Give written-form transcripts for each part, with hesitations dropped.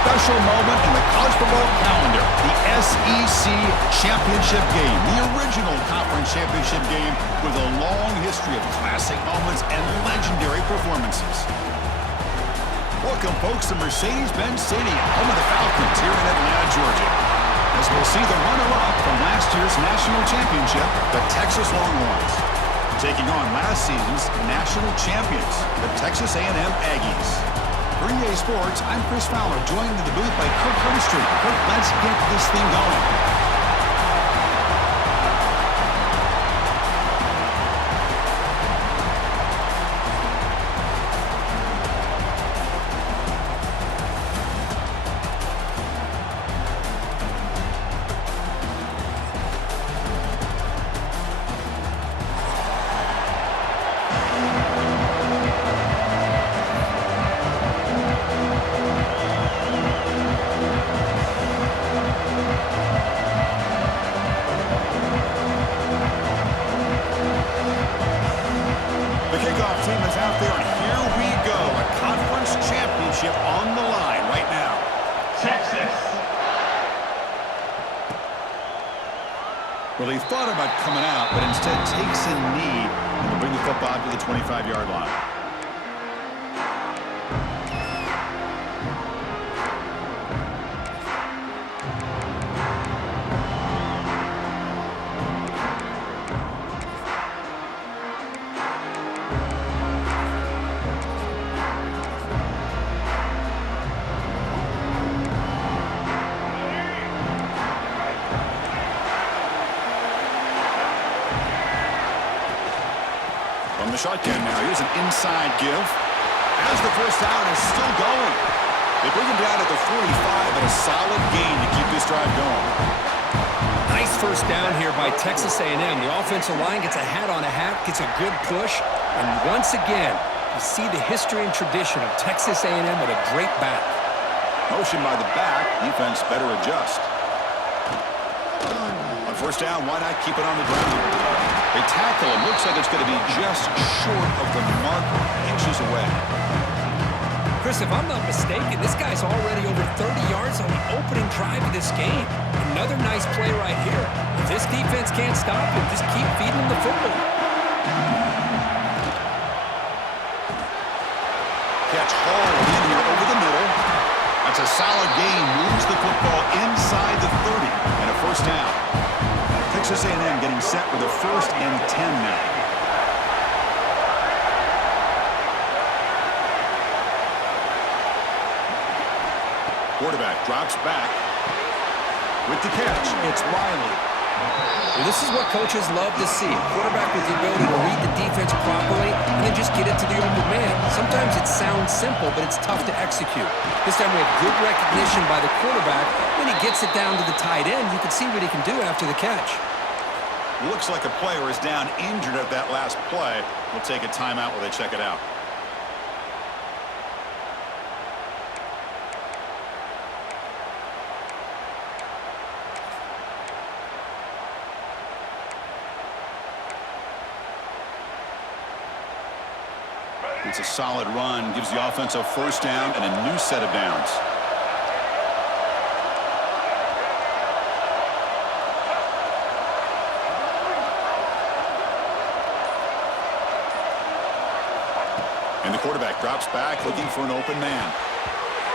special moment in the college football calendar, the SEC Championship game, the original conference championship game with a long history of classic moments and legendary performances. Welcome, folks, to Mercedes-Benz Stadium, home of the Falcons here in Atlanta, Georgia. As we'll see the runner-up from last year's national championship, the Texas Longhorns, taking on last season's national champions, the Texas A&M Aggies. For EA Sports, I'm Chris Fowler, joined in the booth by Kirk Herbstreit. Kirk, let's get this thing going. On the line right now. Texas. Well, he thought about coming out, but instead takes a knee and will bring the football to the 25-yard line. From the shotgun now, here's an inside give. As the first down is still going. They bring him down at the 45, but a solid gain to keep this drive going. Nice first down here by Texas A&M. The offensive line gets a hat on a hat, gets a good push, and once again, you see the history and tradition of Texas A&M with a great back. Motion by the back, defense better adjust. On first down, why not keep it on the ground? They tackle him. Looks like it's going to be just short of the mark, inches away. Chris, if I'm not mistaken, this guy's already over 30 yards on the opening drive of this game. Another nice play right here. If this defense can't stop him, just keep feeding him the football. Catch hauled in here over the middle. That's a solid gain. Moves the football inside the 30 and a first down. Texas A&M getting set with a 1st and 10 now. Quarterback drops back. With the catch, it's Riley. Well, this is what coaches love to see. A quarterback with the ability to read the defense properly and then just get it to the open man. Sometimes it sounds simple, but it's tough to execute. This time we have good recognition by the quarterback. When he gets it down to the tight end, you can see what he can do after the catch. Looks like a player is down injured at that last play. We'll take a timeout while they check it out. It's a solid run, gives the offense a first down and a new set of downs. And the quarterback drops back, looking for an open man.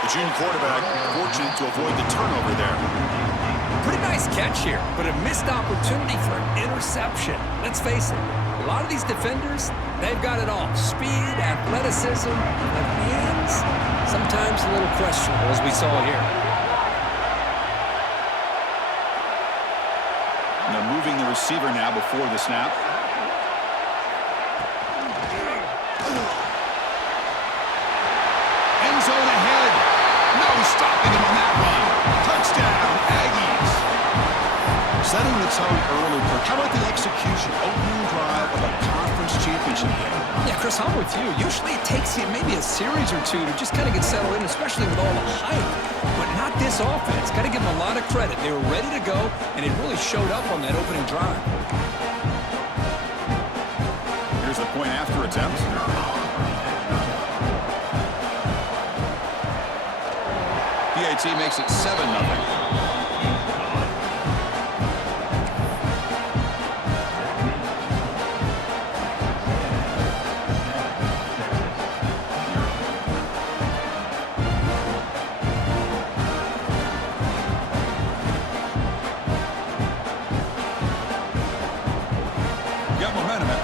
The junior quarterback fortunate to avoid the turnover there. Pretty nice catch here, but a missed opportunity for an interception. Let's face it, a lot of these defenders, they've got it all. Speed, athleticism, but hands, sometimes a little questionable, as we saw here. And they're moving the receiver now before the snap. End zone ahead. No stopping him on that run. Touchdown, Aggies. Setting the tone early. How about the execution? Opening drive of a conference championship game. Yeah, Chris, I'm with you. Usually it takes you maybe a series or two to just kind of get settled in, especially with all the hype. But not this offense. Got to give them a lot of credit. They were ready to go, and it really showed up on that opening drive. Here's the point after attempt. PA AT&T makes it 7-0.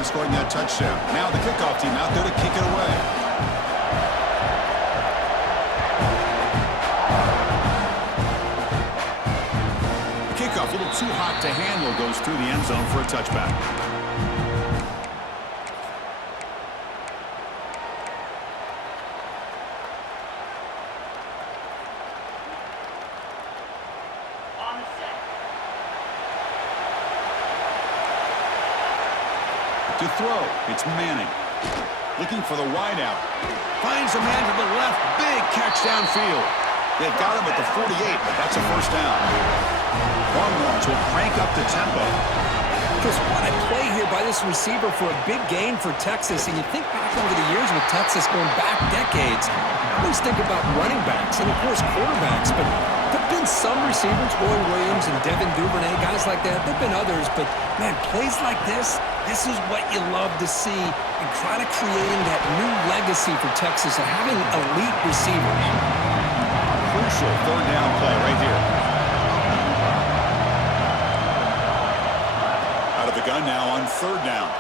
Scoring that touchdown. Now the kickoff team out there to kick it away. The kickoff, a little too hot to handle, goes through the end zone for a touchback. To throw, it's Manning. Looking for the wideout. Finds a man to the left. Big catch downfield. They've got him at the 48, but that's a first down. Longhorns will crank up the tempo. Chris, what a play here by this receiver for a big gain for Texas. And you think back over the years with Texas going back decades, I always think about running backs and, of course, quarterbacks, but there have been some receivers, Roy Williams and Devin Duvernay, guys like that. There have been others, but, man, plays like this is what you love to see and try to creating that new legacy for Texas of having elite receivers. Crucial third down play right here. Out of the gun now on third down.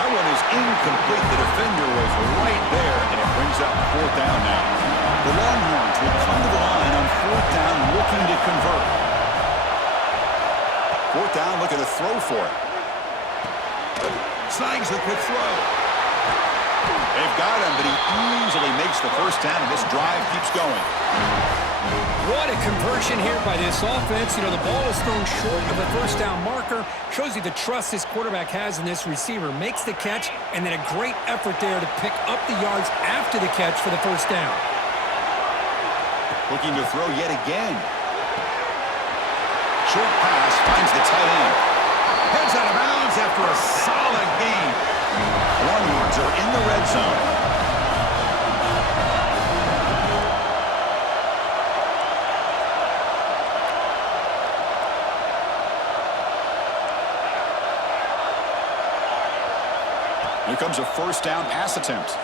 That one is incomplete. The defender was right there, and it brings up fourth down now. The Longhorns will come to the line on fourth down looking to convert. Fourth down, looking to throw for it. Snags the quick throw. They've got him, but he easily makes the first down, and this drive keeps going. What a conversion here by this offense. You know, the ball is thrown short of a first down marker. Shows you the trust this quarterback has in this receiver. Makes the catch, and then a great effort there to pick up the yards after the catch for the first down. Looking to throw yet again. Short pass finds the tight end. Heads out of bounds after a solid gain. Longhorns are in the red zone. Here comes a first down pass attempt.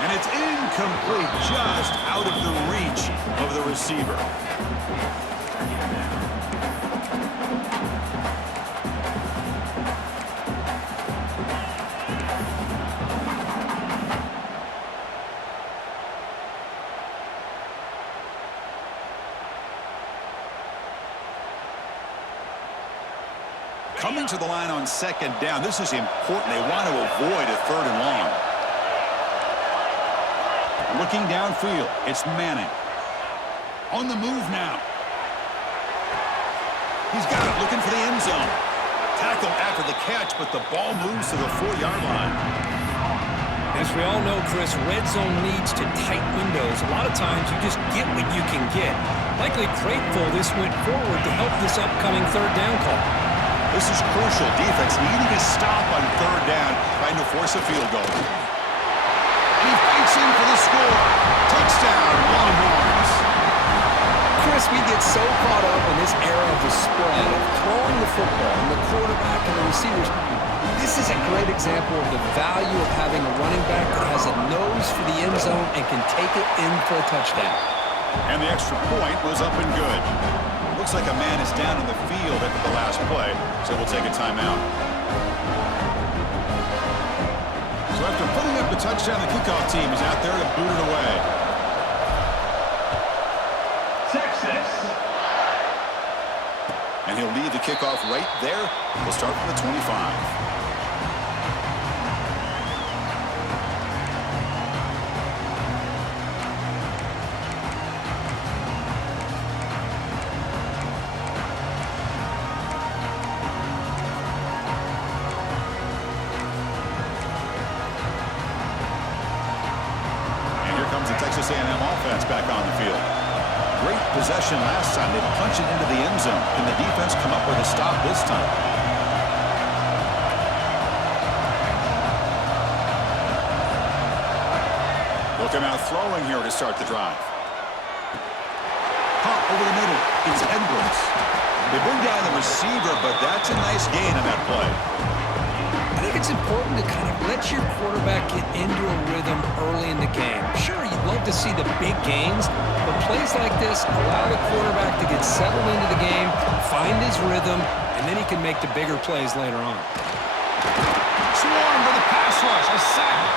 And it's incomplete, just out of the reach of the receiver. Coming to the line on second down. This is important. They want to avoid a third and long. Looking downfield, it's Manning. On the move now. He's got it, looking for the end zone. Tackle after the catch, but the ball moves to the 4-yard line. As we all know, Chris, red zone leads to tight windows. A lot of times you just get what you can get. Likely grateful this went forward to help this upcoming third down call. This is crucial. Defense needing a stop on third down, trying to force a field goal. And he fights in for the score. Touchdown, Longhorns. Chris, we get so caught up in this era of the spread, of throwing the football, and the quarterback and the receivers. This is a great example of the value of having a running back that has a nose for the end zone and can take it in for a touchdown. And the extra point was up and good. Looks like a man is down in the field after the last play, so we'll take a timeout. So after putting up the touchdown, the kickoff team is out there to boot it away. Texas. And he'll lead the kickoff right there. We'll start from the 25. Texas A&M offense back on the field. Great possession last time. They punch it into the end zone. Can the defense come up with a stop this time? They'll come out throwing here to start the drive. Over the middle, it's Edwards. They bring down the receiver, but that's a nice gain on that play. I think it's important to kind of let your quarterback get into a rhythm early in the game. Sure, you'd love to see the big gains, but plays like this allow the quarterback to get settled into the game, find his rhythm, and then he can make the bigger plays later on. Swarm with a pass rush, a sack.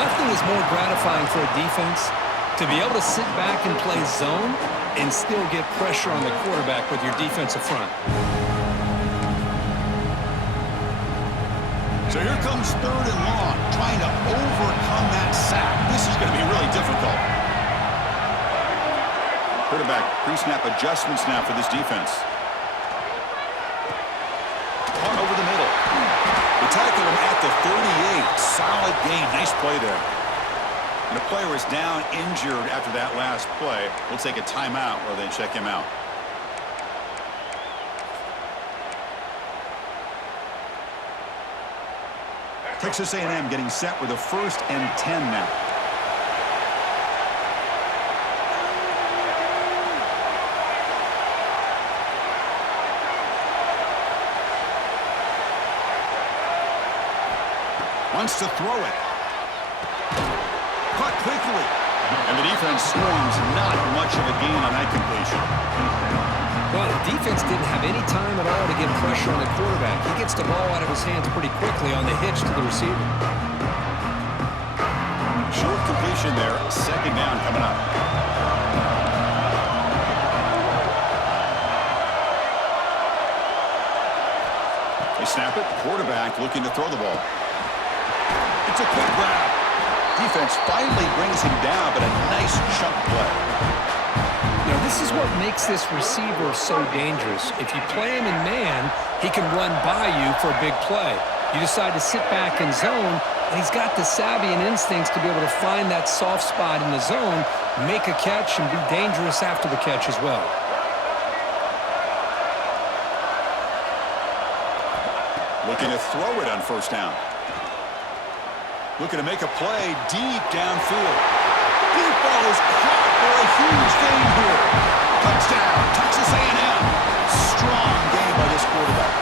Nothing is more gratifying for a defense to be able to sit back and play zone and still get pressure on the quarterback with your defensive front. So here comes 3rd and long, trying to overcome that sack. This is going to be really difficult. Quarterback pre-snap adjustments now for this defense. Punt over the middle. They tackle him at the 38. Solid gain. Nice play there. And the player is down injured after that last play. We'll take a timeout or then check him out. Texas A&M getting set with a 1st and 10 now. Wants to throw it. Caught quickly. And the defense swarms. Not much of a gain on that completion. Well, the defense didn't have any time at all to get pressure on the quarterback. He gets the ball out of his hands pretty quickly on the hitch to the receiver. Short completion there. 2nd down coming up. They snap it. Quarterback looking to throw the ball. It's a quick grab. Defense finally brings him down, but a nice chunk play. Now, this is what makes this receiver so dangerous. If you play him in man, he can run by you for a big play. You decide to sit back in zone, and he's got the savvy and instincts to be able to find that soft spot in the zone, make a catch, and be dangerous after the catch as well. Looking to throw it on 1st down. Looking to make a play deep downfield. Deep ball is caught for a huge gain here. Touchdown, Texas A&M. Strong game by this quarterback.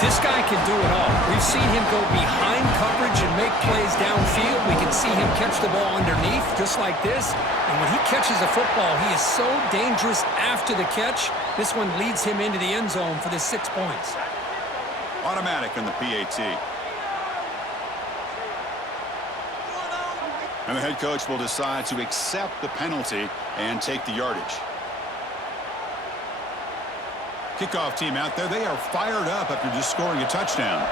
This guy can do it all. We've seen him go behind coverage and make plays downfield. We can see him catch the ball underneath, just like this. And when he catches a football, he is so dangerous after the catch. This one leads him into the end zone for the 6 points. Automatic on the PAT. And the head coach will decide to accept the penalty and take the yardage. Kickoff team out there, they are fired up after just scoring a touchdown.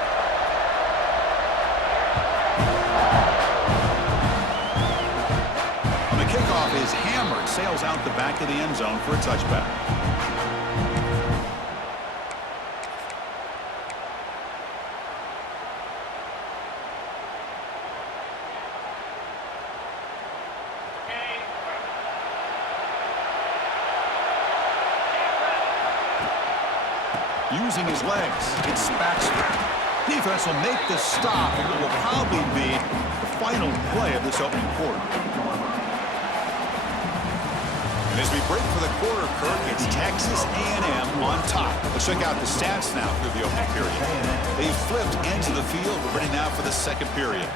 And the kickoff is hammered, sails out the back of the end zone for a touchback. Using his legs, it's Baxter. Defense will make the stop, and it will probably be the final play of this opening quarter. And as we break for the quarter, Kirk, it's Texas A&M on top. Let's check out the stats now through the opening period. They've flipped into the field. We're ready now for the 2nd period.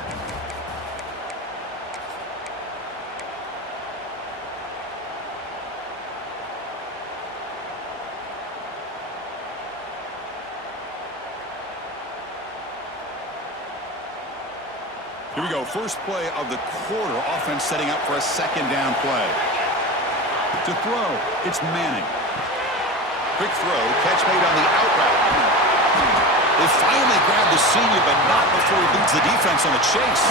Here we go, first play of the quarter. Offense setting up for a 2nd down play. To throw, it's Manning. Quick throw, catch made on the out route. They finally grabbed the senior, but not before he leads the defense on the chase.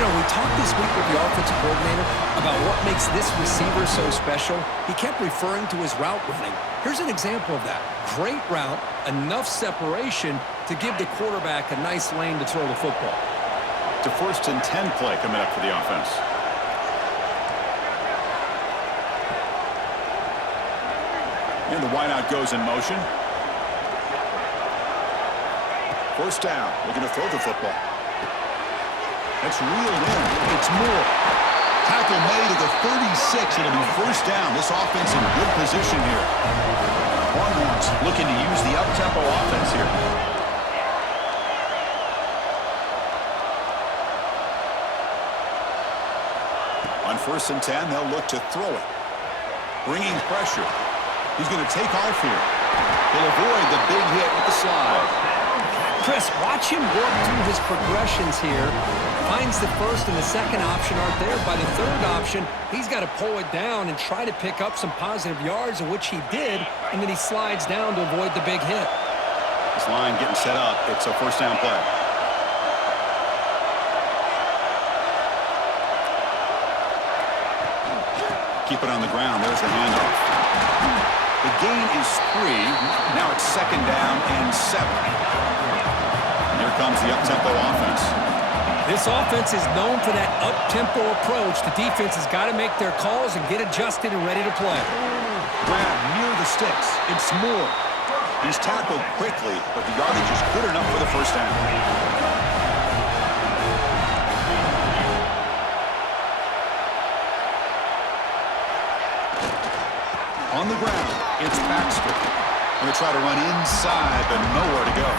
You know, we talked this week with the offensive coordinator about what makes this receiver so special. He kept referring to his route running. Here's an example of that. Great route, enough separation to give the quarterback a nice lane to throw the football. To 1st and 10 play coming up for the offense. And the wideout goes in motion. 1st down, looking to throw the football. That's reeled in. It's Moore. Tackle made at the 36. It'll be first down. This offense in good position here. Longhorns looking to use the up-tempo offense here. On 1st and 10, they'll look to throw it. Bringing pressure. He's going to take off here. He'll avoid the big hit with the slide. Chris, watch him work through his progressions here. Finds the first and the second option aren't there. By the third option, he's got to pull it down and try to pick up some positive yards, of which he did, and then he slides down to avoid the big hit. This line getting set up. It's a first down play. Keep it on the ground. There's the handoff. The gain is 3. Now it's 2nd down and 7. And here comes the up-tempo offense. This offense is known for that up-tempo approach. The defense has got to make their calls and get adjusted and ready to play. Grab near the sticks. It's Moore. He's tackled quickly, but the yardage is good enough for the first down. On the ground, it's Baxter. Going to try to run inside, but nowhere to go.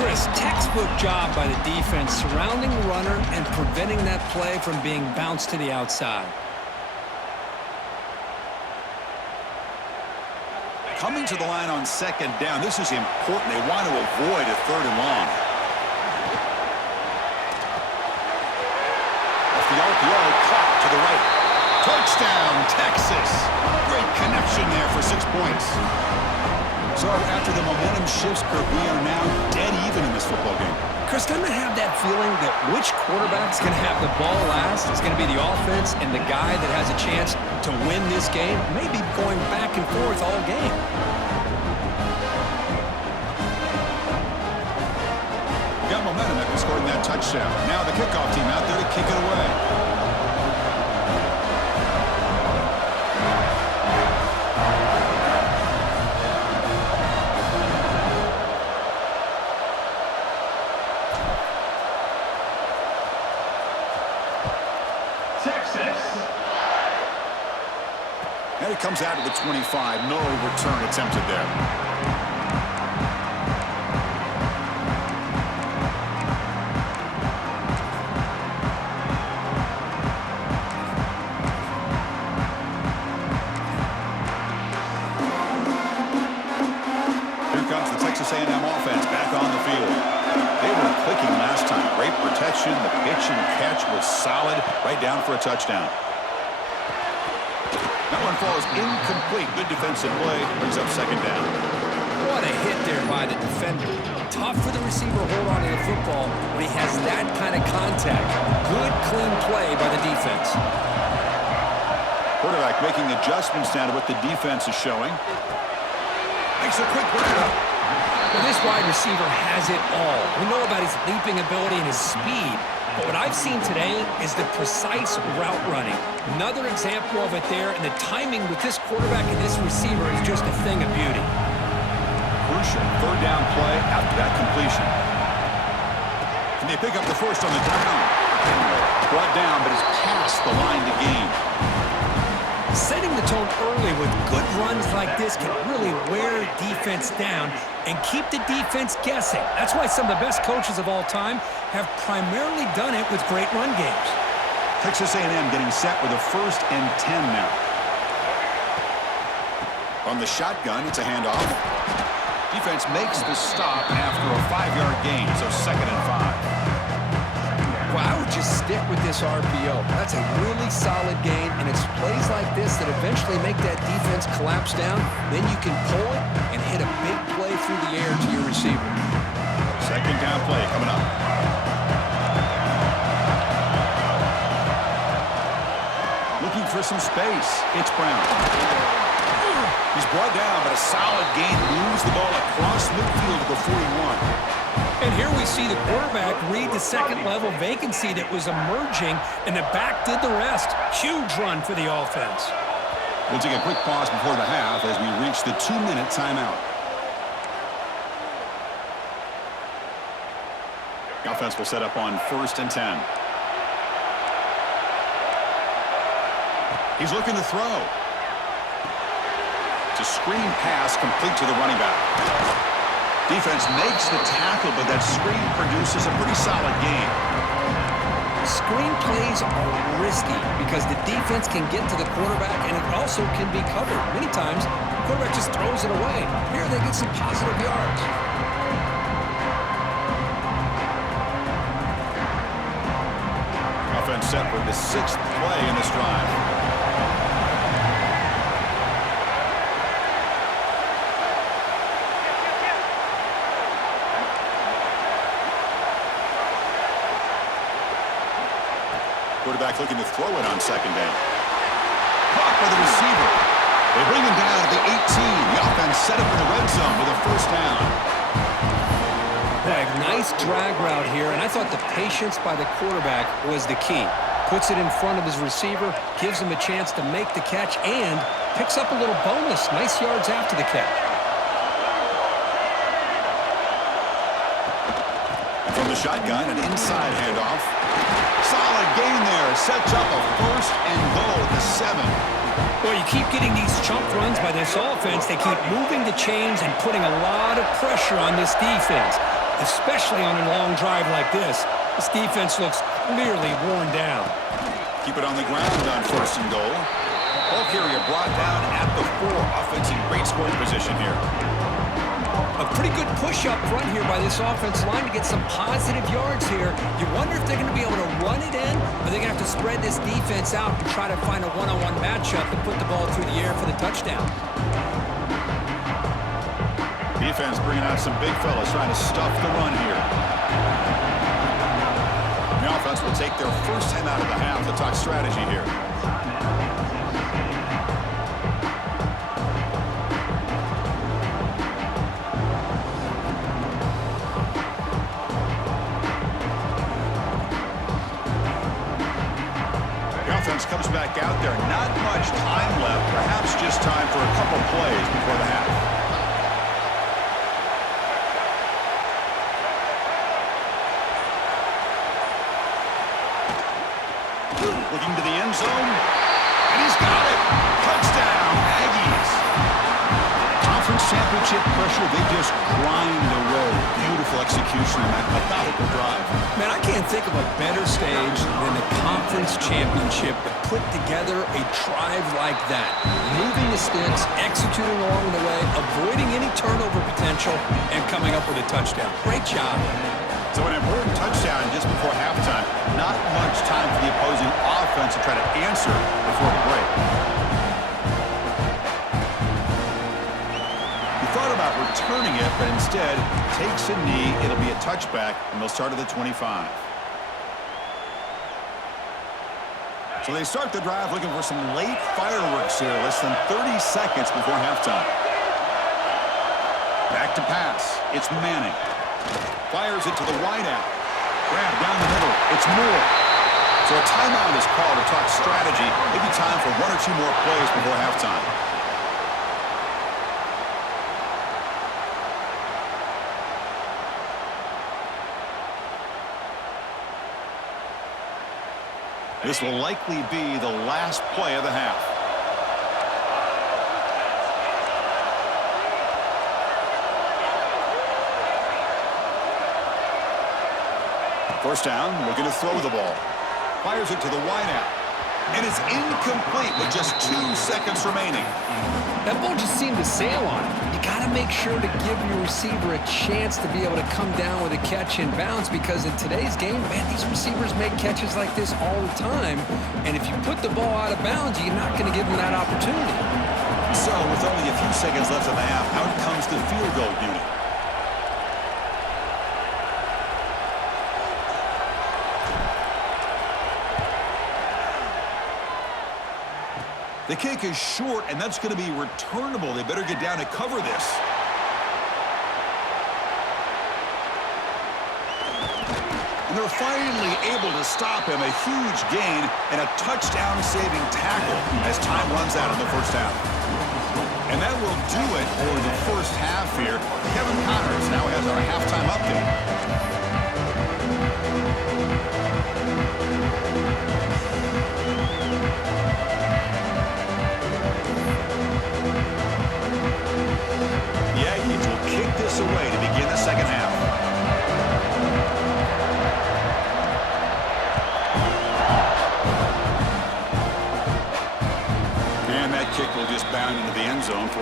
Chris, textbook job by the defense surrounding the runner and preventing that play from being bounced to the outside. Coming to the line on 2nd down, this is important. They want to avoid a 3rd and long. Off the RPO, caught to the right. Touchdown, Texas. Great connection there for 6 points. So after the momentum shifts, Kirk, we are now dead even in this football game. Chris, doesn't it have that feeling that which quarterback's going to have the ball last? It's going to be the offense, and the guy that has a chance to win this game may be going back and forth all game. Got momentum after scoring that touchdown. Now the kickoff team out there to kick it away. And it comes out to the 25. No return attempted there. Here comes the Texas A&M offense back on the field. They were clicking last time. Great protection. The pitch and catch was solid. Right down for a touchdown. That one falls incomplete. Good defensive play. Brings up 2nd down. What a hit there by the defender. Tough for the receiver to hold on to the football when he has that kind of contact. Good, clean play by the defense. Quarterback making adjustments now to what the defense is showing. Makes a quick grab. Well, this wide receiver has it all. We know about his leaping ability and his speed. But what I've seen today is the precise route running. Another example of it there, and the timing with this quarterback and this receiver is just a thing of beauty. Crucial 3rd down play after that completion. Can they pick up the first on the ground? Brought down, but is past the line to gain. Setting the tone early with good runs like this can really wear defense down and keep the defense guessing. That's why some of the best coaches of all time have primarily done it with great run games. Texas A&M getting set with a 1st and 10 now. On the shotgun, it's a handoff. Defense makes the stop after a 5-yard gain, so 2nd and 5. Well, I would just stick with this RPO. That's a really solid game, and it's plays like this that eventually make that defense collapse down. Then you can pull it and hit a big play through the air to your receiver. 2nd down play coming up. Looking for some space. It's Brown. He's brought down, but a solid gain moves the ball across midfield to the 41. And here we see the quarterback read the 2nd level vacancy that was emerging, and the back did the rest. Huge run for the offense. We'll take a quick pause before the half as we reach the 2-minute timeout. The offense will set up on 1st and 10. He's looking to throw. It's a screen pass complete to the running back. Defense makes the tackle, but that screen produces a pretty solid gain. Screen plays are risky because the defense can get to the quarterback and it also can be covered. Many times, the quarterback just throws it away. Here they get some positive yards. Offense set for the 6th play in this drive. Quarterback looking to throw it on 2nd down. Caught by the receiver. They bring him down at the 18. The offense set up in the red zone with a 1st down. Greg, nice drag route here, and I thought the patience by the quarterback was the key. Puts it in front of his receiver, gives him a chance to make the catch, and picks up a little bonus. Nice yards after the catch. From the shotgun, an inside handoff. Solid gain there. Sets up a 1st and goal at the 7. Well, you keep getting these chunk runs by this offense. They keep moving the chains and putting a lot of pressure on this defense, especially on a long drive like this. This defense looks clearly worn down. Keep it on the ground on 1st and goal. Ball carrier brought down at the 4. Offense in great scoring position here. A pretty good push up front here by this offensive line to get some positive yards here. You wonder if they're going to be able to run it in, or they're going to have to spread this defense out and try to find a one-on-one matchup and put the ball through the air for the touchdown. Defense bringing out some big fellas trying to stuff the run here. The offense will take their 1st time out of the half to talk strategy here. Comes back out there. Not much time left. Perhaps just time for a couple plays before the half. Looking to the end zone. And he's got it. Touchdown, Aggies. Conference championship pressure. They just grind away. Beautiful execution on that methodical drive. Man, I can't think of a better stage than the conference championship to put together a drive like that. Moving the sticks, executing along the way, avoiding any turnover potential, and coming up with a touchdown. Great job. So an important touchdown just before halftime. Not much time for the opposing offense to try to answer before the break. Thought about returning it, but instead takes a knee. It'll be a touchback, and they'll start at the 25. So they start the drive looking for some late fireworks here, less than 30 seconds before halftime. Back to pass. It's Manning. Fires it to the wideout. Grab down the middle. It's Moore. So a timeout is called to talk strategy. Maybe time for 1 or 2 more plays before halftime. This will likely be the last play of the half. First down, looking to throw the ball. Fires it to the wideout. And it's incomplete with just 2 seconds remaining. That ball just seemed to sail on it. You got to make sure to give your receiver a chance to be able to come down with a catch and bounce, because in today's game, man, these receivers make catches like this all the time. And if you put the ball out of bounds, you're not going to give them that opportunity. So with only a few seconds left in the half, out comes the field goal unit. The kick is short, and that's going to be returnable. They better get down to cover this. And they're finally able to stop him. A huge gain and a touchdown-saving tackle as time runs out in the first half. And that will do it for the first half here. Kevin Connors now has our halftime update.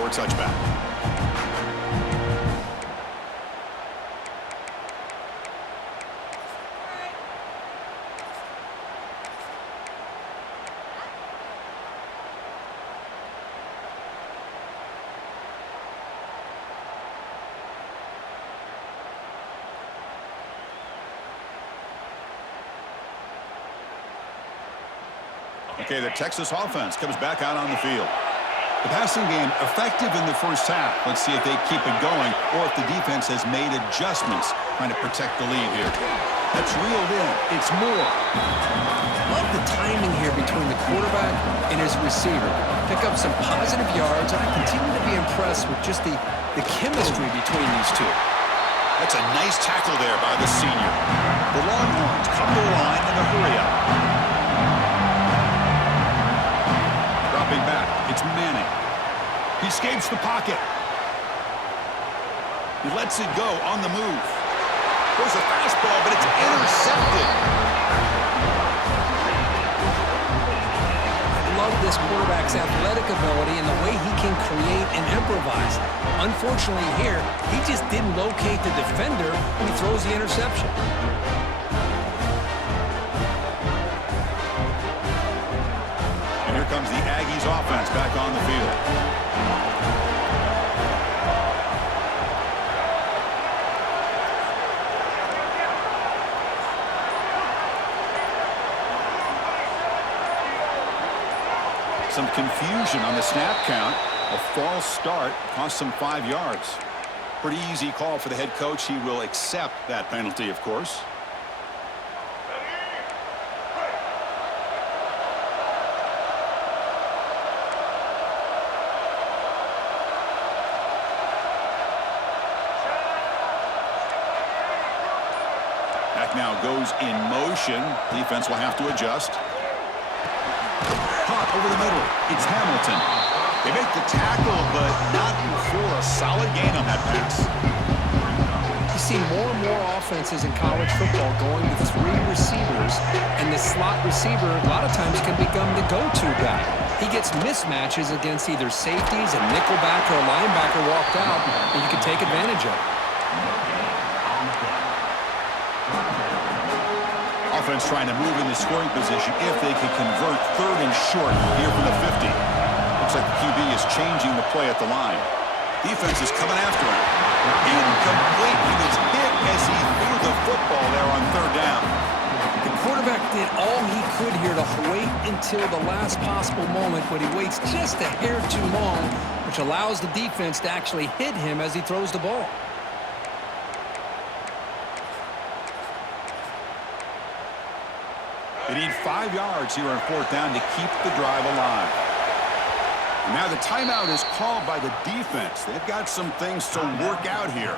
a touchback. Okay, the Texas offense comes back out on the field. The passing game effective in the first half. Let's see if they keep it going or if the defense has made adjustments trying to protect the lead here. That's reeled in. It's more. Love the timing here between the quarterback and his receiver. Pick up some positive yards, and I continue to be impressed with just the chemistry between these two. That's a nice tackle there by the senior. The Longhorns come to the line in a hurry-up. Dropping back, it's Manning. He escapes the pocket. He lets it go on the move. There's a fastball, but it's intercepted. I love this quarterback's athletic ability and the way he can create and improvise. Unfortunately here, he just didn't locate the defender when he throws the interception. And here comes the Aggies offense back on the field. Some confusion on the snap count. A false start cost him 5 yards. Pretty easy call for the head coach. He will accept that penalty, of course. Back now goes in motion. Defense will have to adjust. Hot over the middle. It's Hamilton. They make the tackle, but not before a solid gain on that pass. You see more and more offenses in college football going to 3 receivers, and the slot receiver a lot of times can become the go-to guy. He gets mismatches against either safeties, a nickelback, or a linebacker walked out, and you can take advantage of it. Offense trying to move in the scoring position if they can convert 3rd and short here from the 50. Looks like the QB is changing the play at the line. Defense is coming after him. Incomplete. He was hit as he threw the football there on 3rd down. The quarterback did all he could here to wait until the last possible moment, but he waits just a hair too long, which allows the defense to actually hit him as he throws the ball. They need 5 yards here on 4th down to keep the drive alive. And now the timeout is called by the defense. They've got some things to work out here.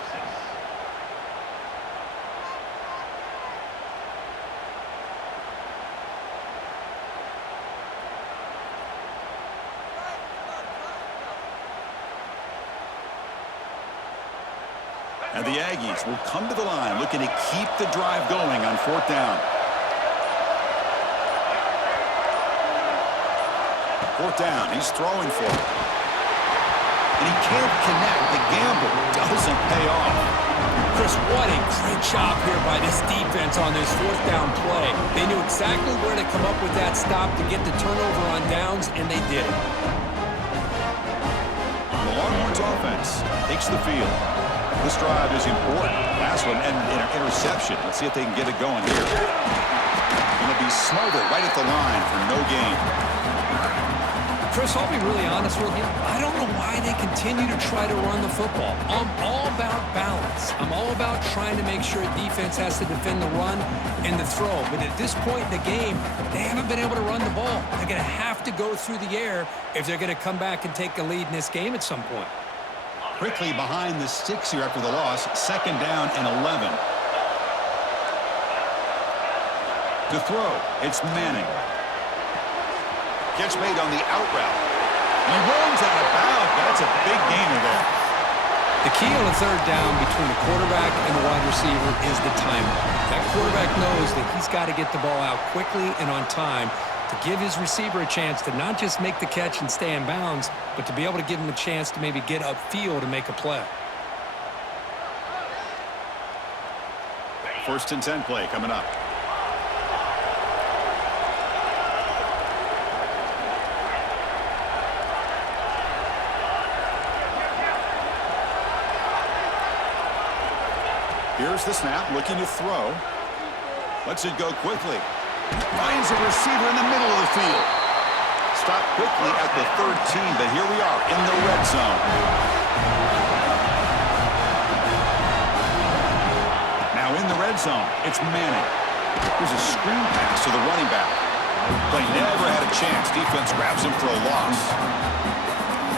And the Aggies will come to the line looking to keep the drive going on 4th down. 4th down, he's throwing for it. And he can't connect. The gamble doesn't pay off. Chris, what a great job here by this defense on this 4th down play. They knew exactly where to come up with that stop to get the turnover on downs, and they did it. The Longhorns offense takes the field. This drive is important. Last one ended in an interception. Let's see if they can get it going here. Going to be smothered right at the line for no gain. Chris, I'll be really honest with you. I don't know why they continue to try to run the football. I'm all about balance. I'm all about trying to make sure defense has to defend the run and the throw. But at this point in the game, they haven't been able to run the ball. They're going to have to go through the air if they're going to come back and take the lead in this game at some point. Quickly behind the 6 here after the loss. 2nd down and 11. To throw, it's Manning. Catch made on the out route. He runs out of bounds. That's a big gainer there. The key on a 3rd down between the quarterback and the wide receiver is the timing. That quarterback knows that he's got to get the ball out quickly and on time to give his receiver a chance to not just make the catch and stay in bounds, but to be able to give him a chance to maybe get upfield and make a play. 1st and 10 play coming up. Here's the snap, looking to throw. Lets it go quickly. Finds a receiver in the middle of the field. Stopped quickly at the 13, but here we are in the red zone. Now in the red zone, it's Manning. Here's a screen pass to the running back. Play never had a chance. Defense grabs him for a loss.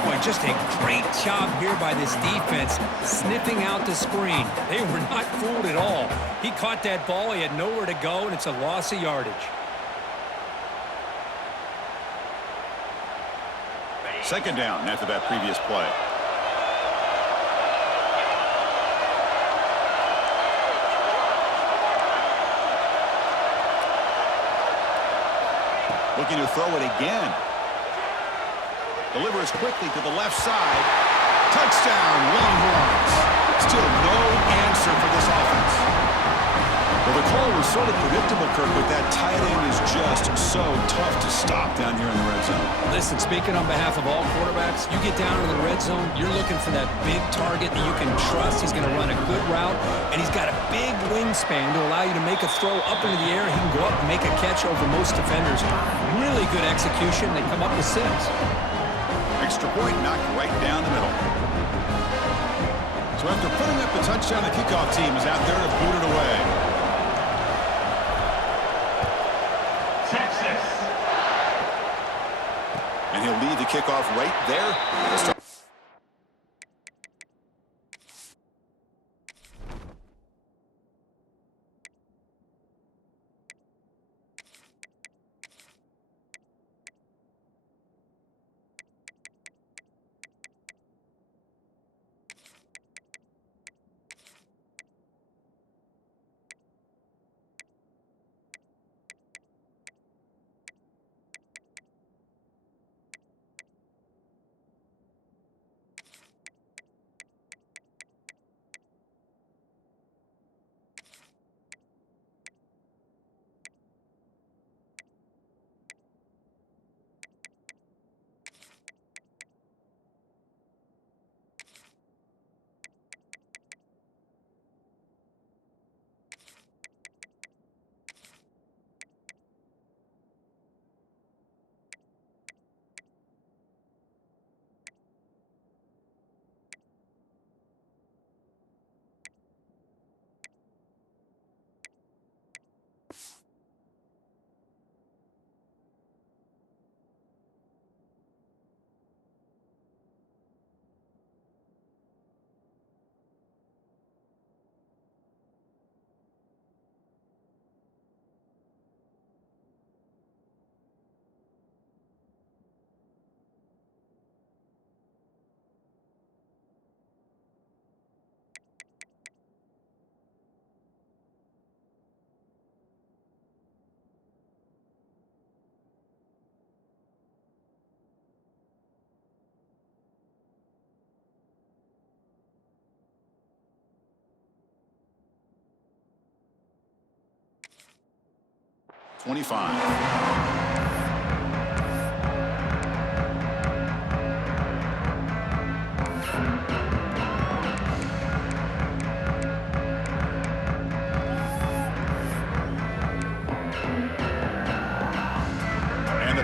Boy, just a great job here by this defense, sniffing out the screen. They were not fooled at all. He caught that ball, he had nowhere to go, and it's a loss of yardage. 2nd down after that previous play. Looking to throw it again. Delivers quickly to the left side. Touchdown, Longhorns. Still no answer for this offense. Well, the call was sort of predictable, Kirk, but that tight end is just so tough to stop down here in the red zone. Listen, speaking on behalf of all quarterbacks, you get down to the red zone, you're looking for that big target that you can trust. He's going to run a good route, and he's got a big wingspan to allow you to make a throw up into the air. He can go up and make a catch over most defenders. Really good execution. They come up with 6. Extra point knocked right down the middle. So after putting up the touchdown, the kickoff team is out there to boot it away. Texas. And he'll lead the kickoff right there.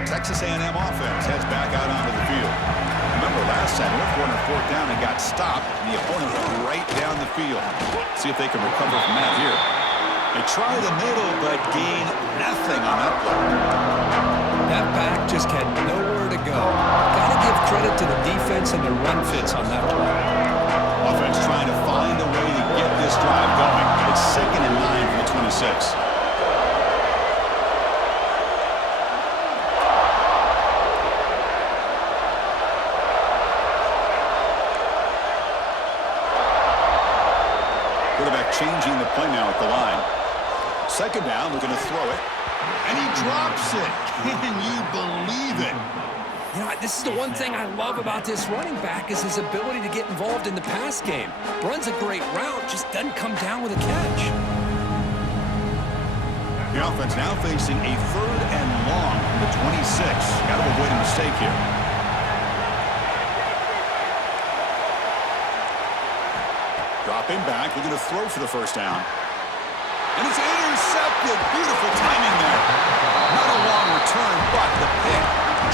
Texas A&M offense heads back out onto the field. Remember last time, they were on 4th down and got stopped, and the opponent went right down the field. See if they can recover from that here. They try the middle, but gain nothing on that play. That back just had nowhere to go. Got to give credit to the defense and the run fits on that play. Offense trying to find a way to get this drive going. It's 2nd and 9 for the 26. Quarterback changing the play now at the line. 2nd down, looking to throw it. And he drops it. Can you believe it? You know, this is the one thing I love about this running back is his ability to get involved in the pass game. Runs a great route, just doesn't come down with a catch. The offense now facing a 3rd and long from the 26. Got to avoid a mistake here. Dropping back, looking to throw for the first down. And it's intercepted. Beautiful timing there. Not a long return, but the pick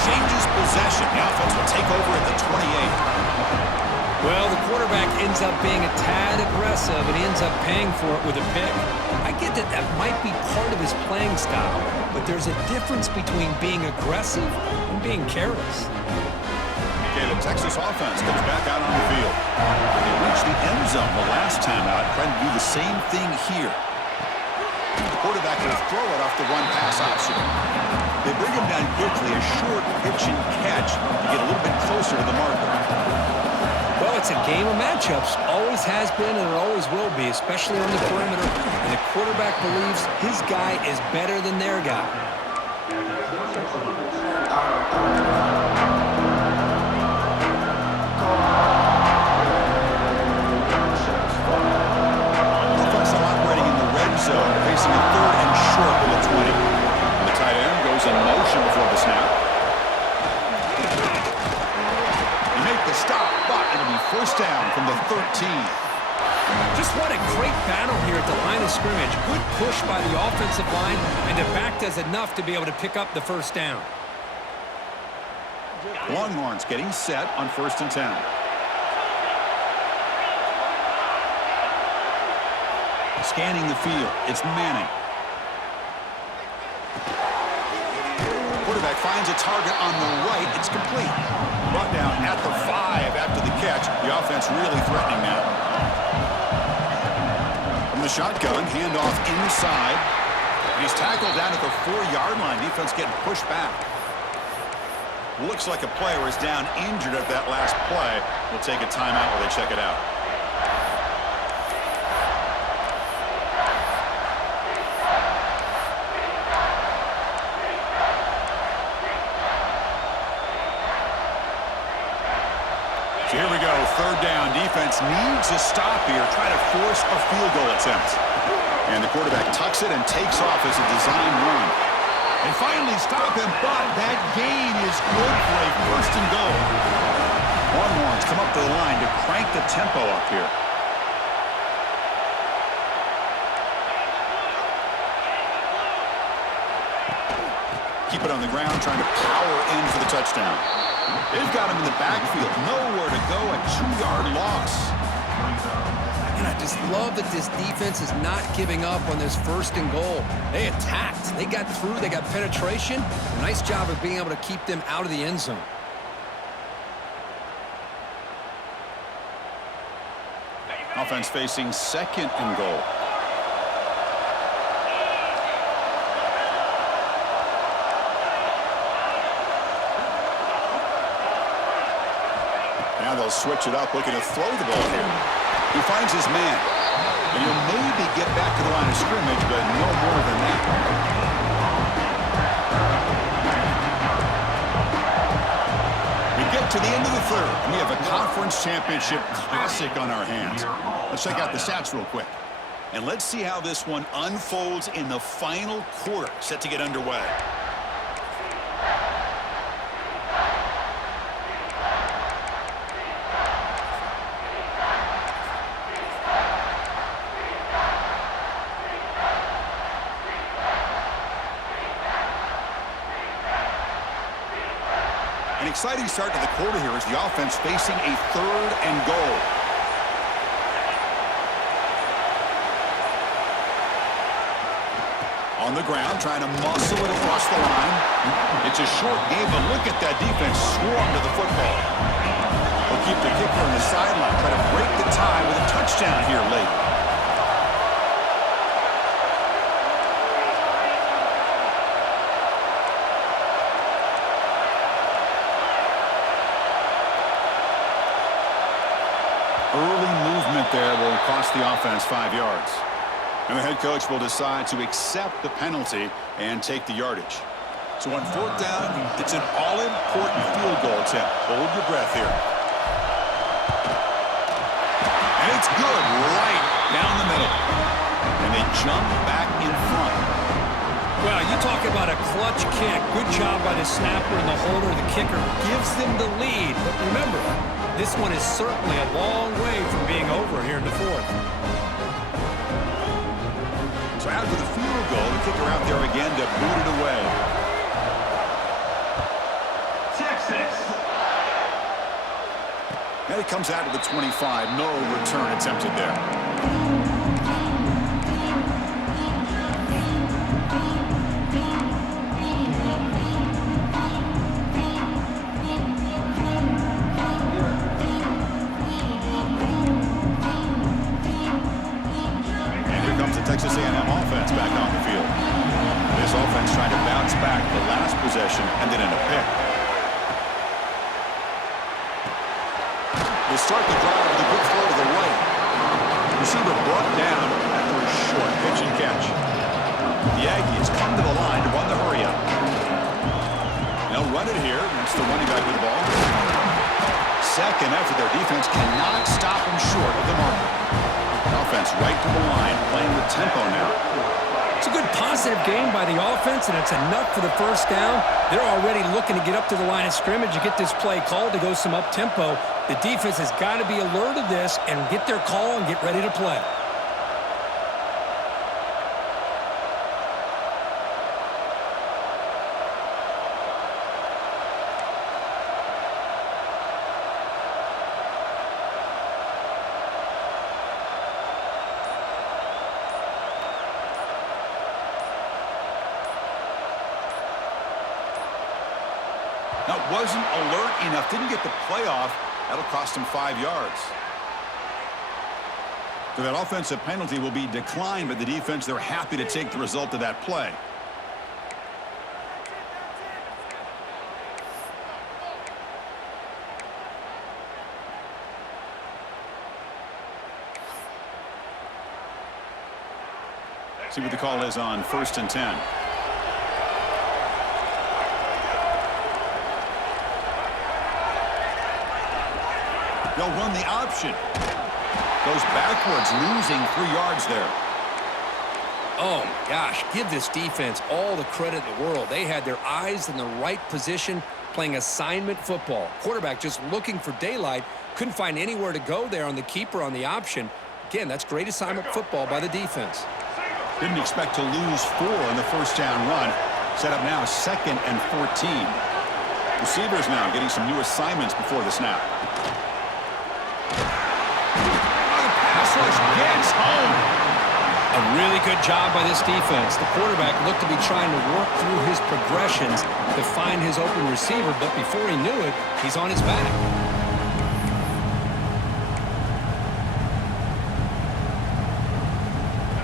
changes possession. The offense will take over at the 28. Well, the quarterback ends up being a tad aggressive, and he ends up paying for it with a pick. I get that that might be part of his playing style, but there's a difference between being aggressive and being careless. Okay, the Texas offense comes back out on the field. They reached the end zone the last time out, trying to do the same thing here. The quarterback will throw it off the one pass option. They bring him down quickly, a short pitch and catch to get a little bit closer to the marker. Well, it's a game of matchups. Always has been and it always will be, especially on the perimeter. And the quarterback believes his guy is better than their guy. Offense operating in the red zone, facing a 3rd and short from the 20. And the tight end goes in motion before the snap. They make the stop, but it'll be first down from the 13. Just what a great battle here at the line of scrimmage. Good push by the offensive line, and the back does enough to be able to pick up the first down. Longhorns getting set on 1st and 10. Scanning the field, it's Manning. Quarterback finds a target on the right, it's complete. Brought down at the 5 after the catch. The offense really threatening now. From the shotgun, handoff inside. He's tackled down at the 4-yard line. Defense getting pushed back. Looks like a player is down injured at that last play. We'll take a timeout while they check it out. So here we go, 3rd down. Defense needs a stop here. Try to force a field goal attempt. And the quarterback tucks it and takes off as a design run. And finally stop him, but that gain is good for a 1st and goal. Longhorns come up to the line to crank the tempo up here. Keep it on the ground, trying to power in for the touchdown. They've got him in the backfield. Nowhere to go, a 2-yard loss. And I just love that this defense is not giving up on this 1st and goal. They attacked. They got through. They got penetration. A nice job of being able to keep them out of the end zone. Offense facing 2nd and goal. Now they'll switch it up, looking to throw the ball here. He finds his man. And he'll maybe get back to the line of scrimmage, but no more than that. We get to the end of the 3rd, and we have a conference championship classic on our hands. Let's check out the stats real quick. And let's see how this one unfolds in the final quarter, set to get underway. An exciting start to the quarter here as the offense facing a 3rd and goal. On the ground, trying to muscle it across the line. It's a short game, but look at that defense swarm to the football. They'll keep the kicker on the sideline, try to break the tie with a touchdown here late. Early movement there will cost the offense 5 yards. And the head coach will decide to accept the penalty and take the yardage. So on fourth down, it's an all-important field goal attempt. Hold your breath here. And it's good right down the middle. And they jump back in front. Well, you talk about a clutch kick. Good job by the snapper and the holder. The kicker gives them the lead. But remember, this one is certainly a long way from being over here in the fourth. So after the field goal, the kicker out there again to boot it away. Texas. And it comes out to the 25. No return attempted there. Texas A&M offense back on the field. This offense trying to bounce back the last possession and then in a pick. They start the drive with a good throw to the right. Receiver brought down after a short pitch and catch. The Aggies come to the line to run the hurry up. They'll run it here. That's the running back with the ball. Second effort. Their defense cannot stop them short of the marker. Offense right to the line, playing with tempo now. It's a good positive game by the offense, and it's enough for the first down. They're already looking to get up to the line of scrimmage and get this play called to go some up-tempo. The defense has got to be alert of this and get their call and get ready to play. Now, wasn't alert enough, didn't get the play off. That'll cost him 5 yards. So that offensive penalty will be declined by the defense. They're happy to take the result of that play. See what the call is on 1st and 10. They'll run the option. Goes backwards, losing 3 yards there. Oh, my gosh. Give this defense all the credit in the world. They had their eyes in the right position, playing assignment football. Quarterback just looking for daylight. Couldn't find anywhere to go there on the keeper on the option. Again, that's great assignment football by the defense. Didn't expect to lose 4 in the first down run. Set up now 2nd and 14. Receivers now getting some new assignments before the snap. Gets home. A really good job by this defense. The quarterback looked to be trying to work through his progressions to find his open receiver, but before he knew it, he's on his back.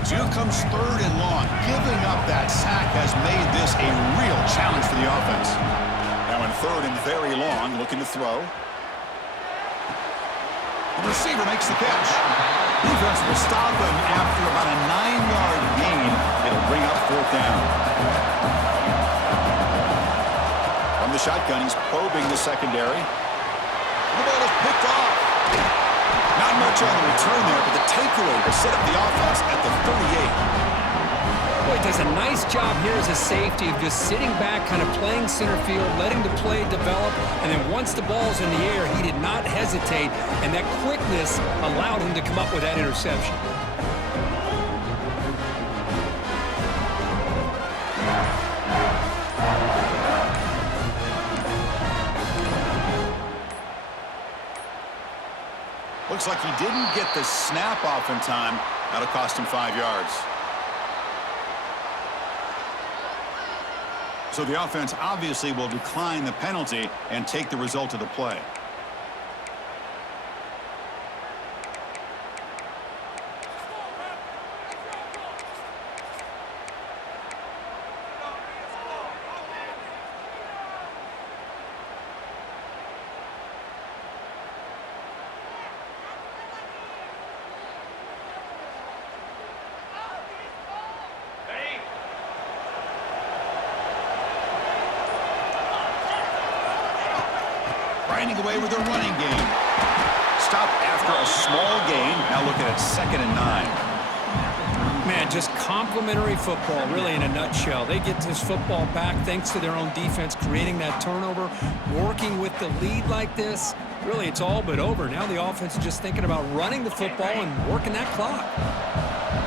So here comes 3rd and long. Giving up that sack has made this a real challenge for the offense. Now in 3rd and very long, looking to throw. The receiver makes the catch. Defense will stop him after about a 9-yard gain. It'll bring up 4th down. From the shotgun, he's probing the secondary. The ball is picked off. Not much on the return there, but the takeaway will set up the offense at the 38. Boy, does a nice job here as a safety of just sitting back, kind of playing center field, letting the play develop, and then once the ball's in the air, he did not hesitate, and that quickness allowed him to come up with that interception. Looks like he didn't get the snap off in time. That'll cost him 5 yards. So the offense obviously will decline the penalty and take the result of the play. leading the way with their running game. Stopped after a small gain. Now looking at 2nd and 9. Man, just complimentary football, really, in a nutshell. They get this football back thanks to their own defense, creating that turnover, working with the lead like this. Really, it's all but over. Now the offense is just thinking about running the football and working that clock.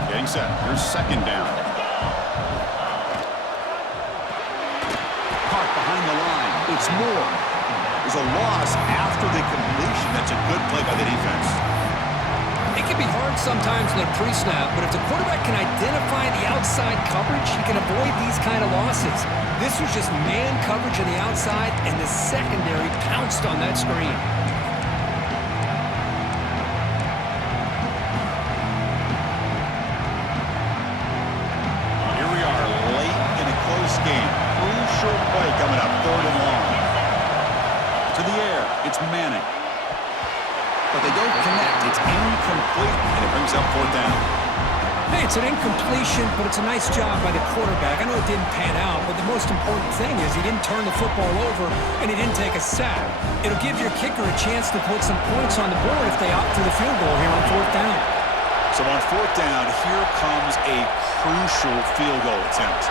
Getting set. Here's 2nd down. Caught behind the line. It's Moore. There's a loss after the completion. That's a good play by the defense. It can be hard sometimes in a pre-snap, but if the quarterback can identify the outside coverage, he can avoid these kind of losses. This was just man coverage on the outside, and the secondary pounced on that screen. Here we are, late in a close game. Crucial play coming up, 3rd and long. To the air, it's Manning. But they don't connect. It's incomplete, and it brings up 4th down. Hey, it's an incompletion, but it's a nice job by the quarterback. I know it didn't pan out, but the most important thing is he didn't turn the football over, and he didn't take a sack. It'll give your kicker a chance to put some points on the board if they opt for the field goal here on 4th down. So on 4th down, here comes a crucial field goal attempt.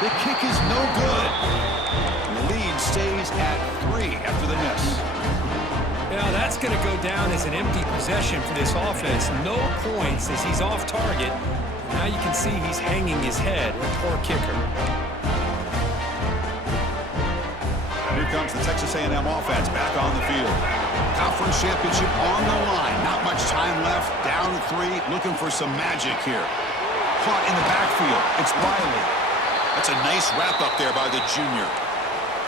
The kick is no good. The lead stays at 3 after the miss. Yeah, that's going to go down as an empty possession for this offense. No points as he's off target. Now you can see he's hanging his head. Poor kicker. Here comes the Texas A&M offense back on the field. Conference championship on the line. Not much time left. Down 3. Looking for some magic here. Caught in the backfield. It's Riley. That's a nice wrap-up there by the junior.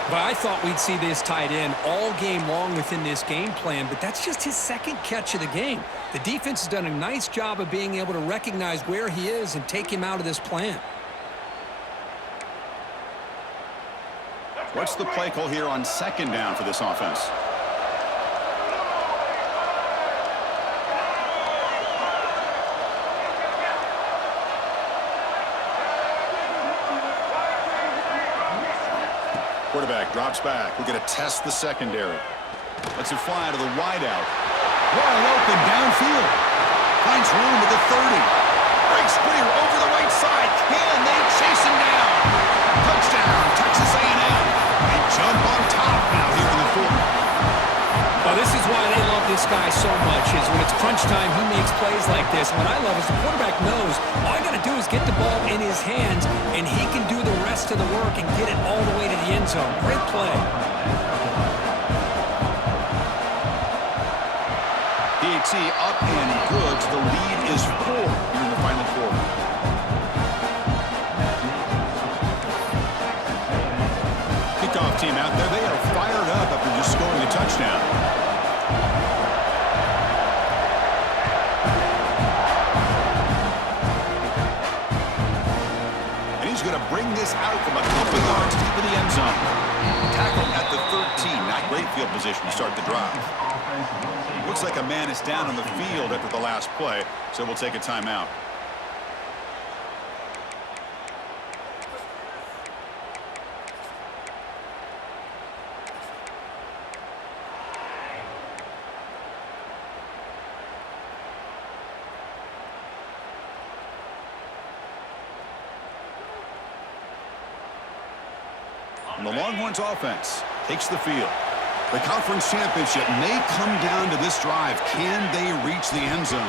But I thought we'd see this tight end all game long within this game plan, but that's just his 2nd catch of the game. The defense has done a nice job of being able to recognize where he is and take him out of this plan. What's the play call here on 2nd down for this offense? Quarterback drops back. We're going to test the secondary. Lets it fly to the wideout. Wide open downfield. Finds room at the 30. Breaks clear over the right side. Can they chase him down? Touchdown, Texas A&M. They jump on top now here in the 4th. Well, this is why they love this guy so much, is when it's crunch time, he makes plays like this. What I love is the quarterback knows all I got to do is get the ball in his hands, and he can do the rest of the work and get it all the way to the end zone. Great play. DT up and good. The lead is 4 here in the final quarter. Kickoff team out there. They are fired up after just scoring a touchdown. And he's going to bring this out from a couple yards deep in the end zone. Tackle at the 13. Not great field position to start the drive. Looks like a man is down on the field after the last play, so we'll take a timeout. And the Longhorns offense takes the field. The conference championship may come down to this drive. Can they reach the end zone?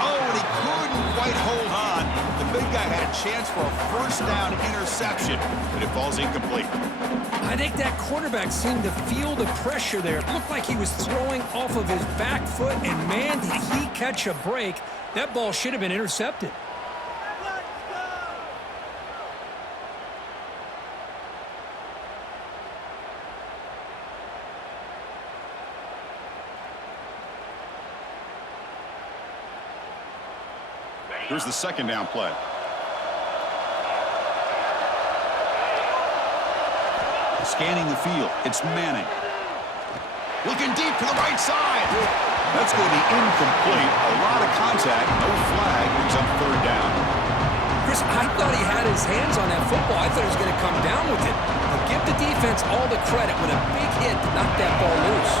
Oh, and he couldn't quite hold on. The big guy had a chance for a 1st down interception, but it falls incomplete. I think that quarterback seemed to feel the pressure there. It looked like he was throwing off of his back foot, and man, did he catch a break. That ball should have been intercepted. Here's the 2nd down play. Scanning the field, it's Manning. Looking deep to the right side. That's going to be incomplete. A lot of contact. No flag. Brings up third down. Chris, I thought he had his hands on that football. I thought he was going to come down with it. But give the defense all the credit with a big hit to knock that ball loose.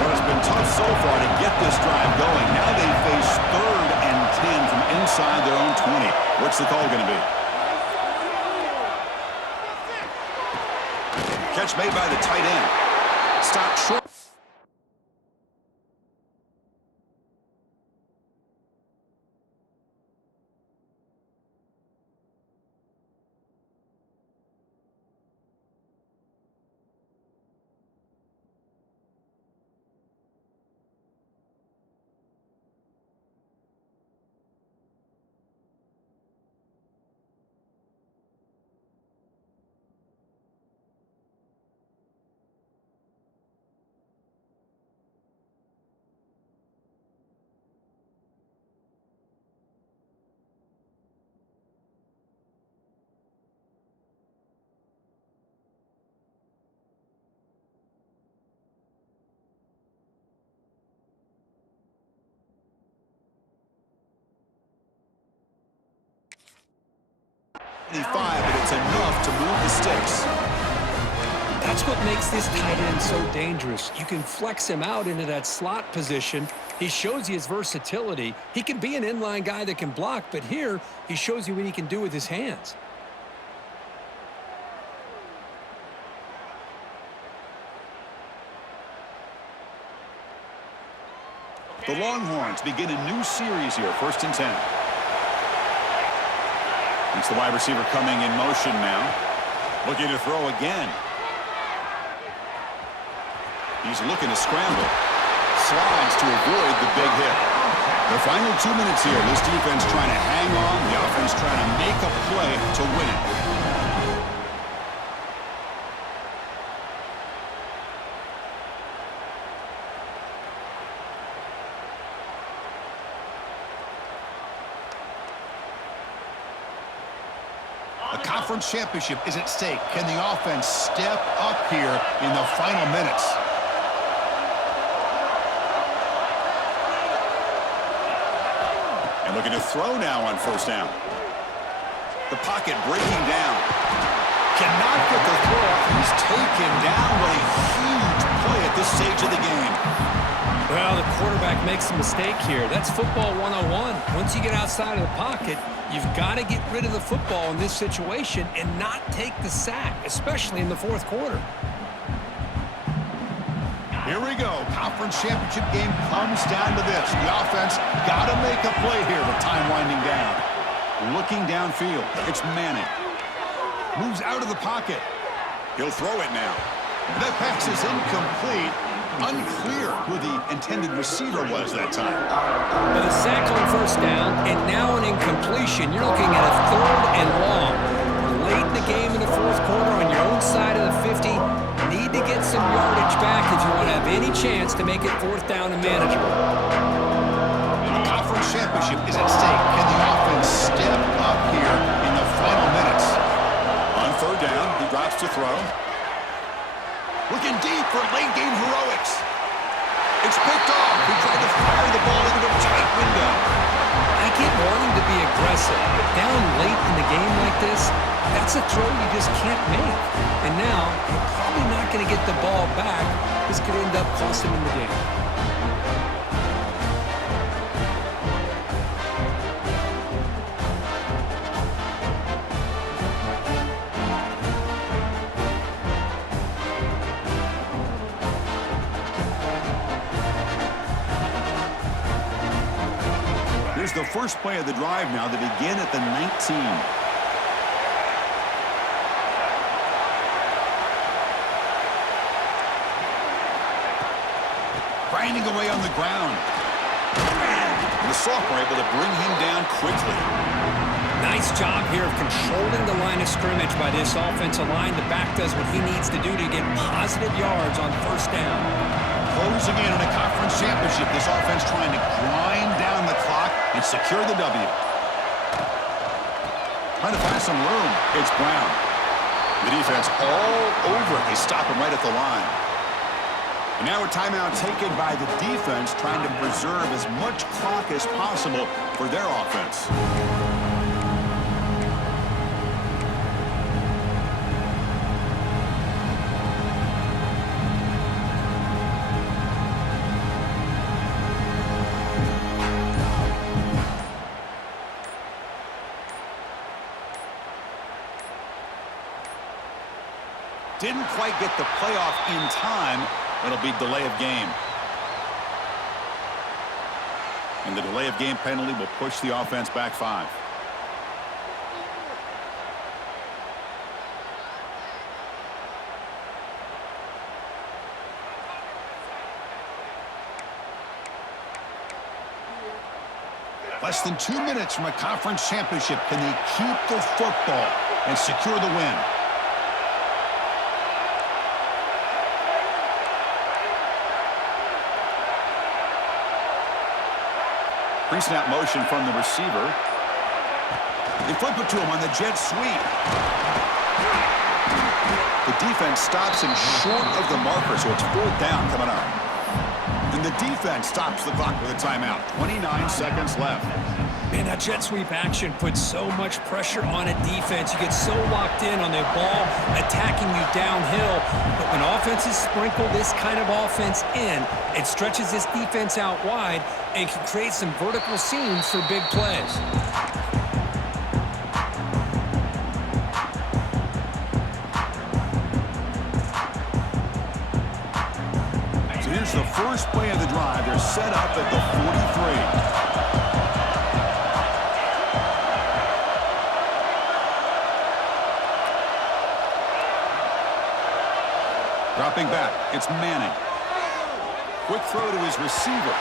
Well, it's been tough so far to get this drive going. Now they face 3rd and 10 from inside their own 20. What's the call going to be? Catch made by the tight end. Stop short. But it's enough to move the sticks. That's what makes this tight end so dangerous. You can flex him out into that slot position. He shows you his versatility. He can be an inline guy that can block, but here he shows you what he can do with his hands. The Longhorns begin a new series here, 1st and 10. It's the wide receiver coming in motion now. Looking to throw again. He's looking to scramble. Slides to avoid the big hit. The final 2 minutes here. This defense trying to hang on. The offense trying to make a play to win it. A conference championship is at stake. Can the offense step up here in the final minutes? And looking to throw now on 1st down. The pocket breaking down. Cannot get the throw off. He's taken down. What a huge play at this stage of the game. Well, the quarterback makes a mistake here. That's football 101. Once you get outside of the pocket, you've got to get rid of the football in this situation and not take the sack, especially in the 4th quarter. Here we go. Conference championship game comes down to this. The offense got to make a play here with time winding down. Looking downfield. It's Manning. Moves out of the pocket. He'll throw it now. That pass is incomplete. Unclear who the intended receiver was that time. But a sack on 1st down, and now an incompletion. You're looking at a 3rd and long. Late in the game in the 4th quarter on your own side of the 50. Need to get some yardage back if you want to have any chance to make it 4th down and manageable. The conference championship is at stake. Can the offense step up here in the final minutes? On 3rd down, he drops to throw. Looking deep for late-game heroics. It's picked off. He tried to fire the ball into a tight window. I get wanting to be aggressive, but down late in the game like this, that's a throw you just can't make. And now, you're probably not going to get the ball back. This could end up costing him the game. Here's the first play of the drive now. They begin at the 19. Grinding away on the ground. And the sophomore able to bring him down quickly. Nice job here of controlling the line of scrimmage by this offensive line. The back does what he needs to do to get positive yards on 1st down. Closing in on a conference championship. This offense trying to grind down the clock and secure the W. Trying to find some room. It's Brown. The defense all over it. They stop him right at the line. And now a timeout taken by the defense, trying to preserve as much clock as possible for their offense. Didn't quite get the playoff in time. It'll be delay of game. And the delay of game penalty will push the offense back 5. Less than 2 minutes from a conference championship. Can they keep the football and secure the win? Pre-snap motion from the receiver. They flip it to him on the jet sweep. The defense stops him short of the marker, so it's 4th down coming up. And the defense stops the clock with a timeout. 29 seconds left. Man, that jet sweep action puts so much pressure on a defense. You get so locked in on the ball attacking you downhill. But when offenses sprinkle this kind of offense in, it stretches this defense out wide and can create some vertical seams for big plays. So here's the first play of the drive. They're set up at the 43. Dropping back, it's Manning. Quick throw to his receiver.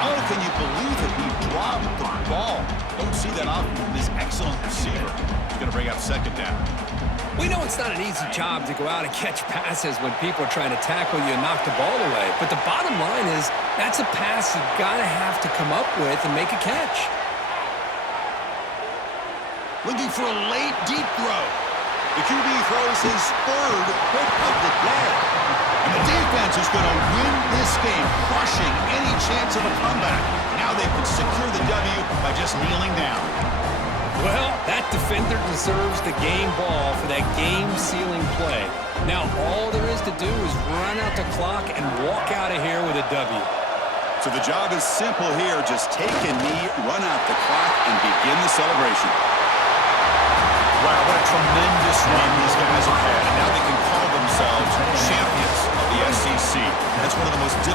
Oh, can you believe it? He dropped the ball. Don't see that often from this excellent receiver. He's going to bring up 2nd down. We know it's not an easy job to go out and catch passes when people are trying to tackle you and knock the ball away. But the bottom line is that's a pass you've got to have to come up with and make a catch. Looking for a late, deep throw. The QB throws his 3rd hit of the day. And the defense is going to win this game, crushing any chance of a comeback. Now they can secure the W by just kneeling down. Well, that defender deserves the game ball for that game-sealing play. Now all there is to do is run out the clock and walk out of here with a W. So the job is simple here. Just take a knee, run out the clock, and begin the celebration. Wow, what a tremendous run these guys have had. And now they can call themselves champions of the SEC. That's one of the most difficult